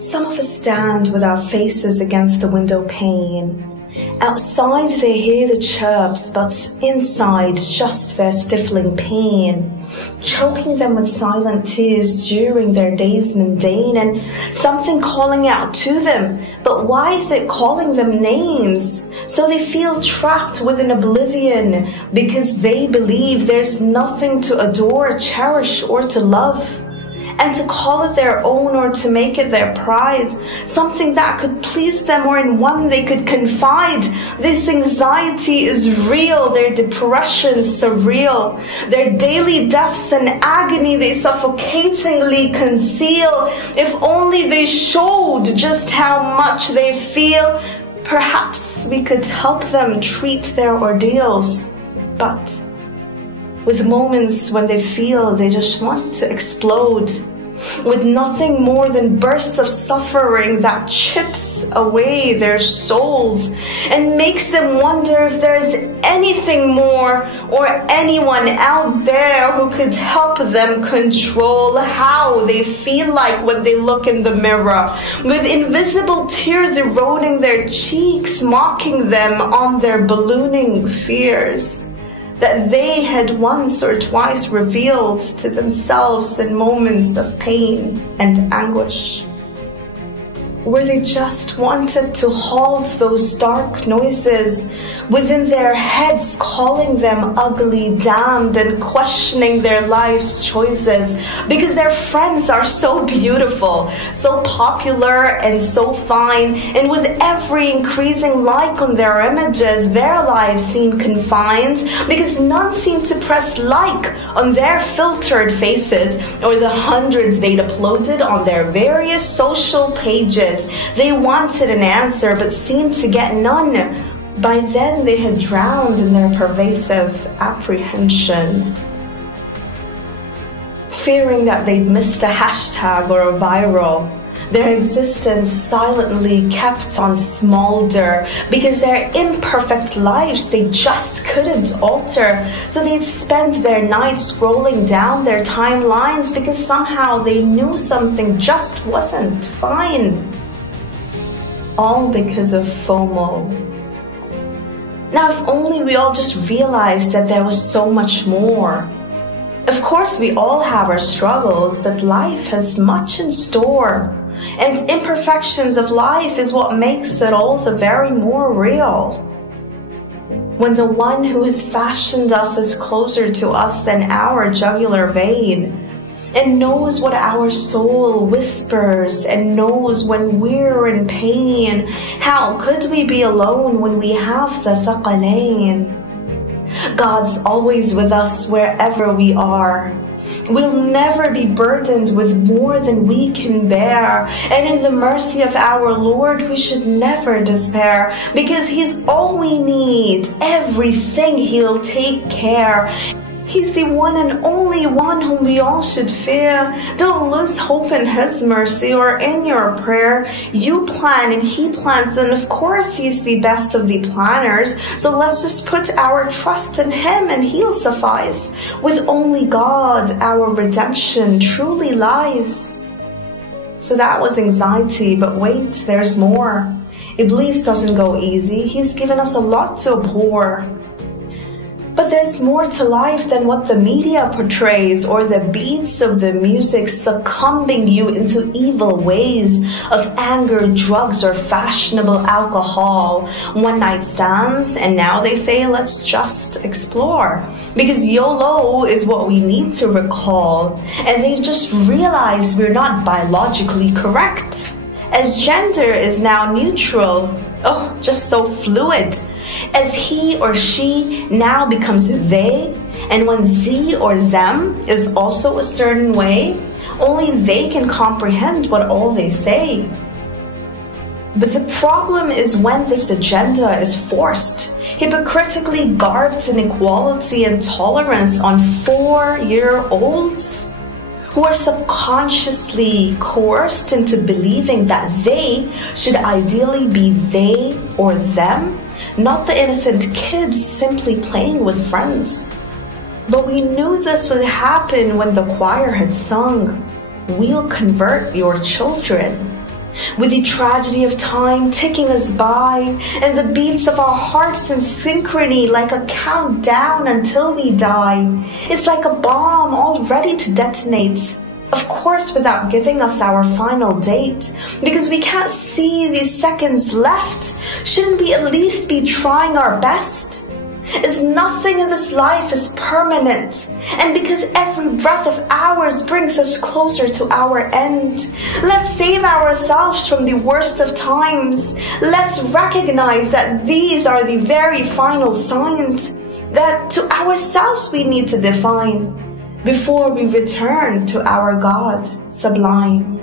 Some of us stand with our faces against the window pane. Outside they hear the chirps, but inside just their stifling pain, choking them with silent tears during their days mundane, and something calling out to them, but why is it calling them names? So they feel trapped within oblivion, because they believe there's nothing to adore, cherish, or to love. And to call it their own or to make it their pride, something that could please them or in one they could confide. This anxiety is real, their depression surreal, their daily deaths and agony they suffocatingly conceal. If only they showed just how much they feel, perhaps we could help them treat their ordeals. But with moments when they feel they just want to explode, with nothing more than bursts of suffering that chips away their souls and makes them wonder if there's anything more or anyone out there who could help them control how they feel like when they look in the mirror, with invisible tears eroding their cheeks, mocking them on their ballooning fears that they had once or twice revealed to themselves in moments of pain and anguish, where they just wanted to halt those dark noises within their heads, calling them ugly, damned, and questioning their life's choices because their friends are so beautiful, so popular, and so fine, and with every increasing like on their images, their lives seem confined because none seem to press like on their filtered faces or the hundreds they'd uploaded on their various social pages. They wanted an answer but seemed to get none. By then they had drowned in their pervasive apprehension, fearing that they'd missed a hashtag or a viral. Their existence silently kept on smolder because their imperfect lives they just couldn't alter. So they'd spend their nights scrolling down their timelines because somehow they knew something just wasn't fine. All because of FOMO. Now, if only we all just realized that there was so much more. Of course, we all have our struggles, but life has much in store. And imperfections of life is what makes it all the very more real. When the one who has fashioned us is closer to us than our jugular vein, and knows what our soul whispers, and knows when we're in pain, how could we be alone when we have the thaqalain? God's always with us wherever we are. We'll never be burdened with more than we can bear, and in the mercy of our Lord we should never despair, because He's all we need, everything He'll take care. He's the one and only one whom we all should fear. Don't lose hope in His mercy or in your prayer. You plan and He plans, and of course He's the best of the planners. So let's just put our trust in Him and He'll suffice. With only God our redemption truly lies. So that was anxiety, but wait, there's more. Iblis doesn't go easy. He's given us a lot to abhor. But there's more to life than what the media portrays or the beats of the music succumbing you into evil ways of anger, drugs, or fashionable alcohol, one-night stands, and now they say let's just explore. Because YOLO is what we need to recall, and they've just realized we're not biologically correct, as gender is now neutral. Oh, just so fluid. As he or she now becomes they, and when Z or them is also a certain way, only they can comprehend what all they say. But the problem is when this agenda is forced, hypocritically garbed in equality and tolerance on 4-year-olds who are subconsciously coerced into believing that they should ideally be they or them, not the innocent kids simply playing with friends. But we knew this would happen when the choir had sung, "We'll convert your children." with the tragedy of time ticking us by, and the beats of our hearts in synchrony like a countdown until we die. It's like a bomb all ready to detonate. Of course, without giving us our final date, because we can't see these seconds left. Shouldn't we at least be trying our best? As nothing in this life is permanent, and because every breath of ours brings us closer to our end, let's save ourselves from the worst of times. Let's recognize that these are the very final signs that to ourselves we need to define before we return to our God sublime.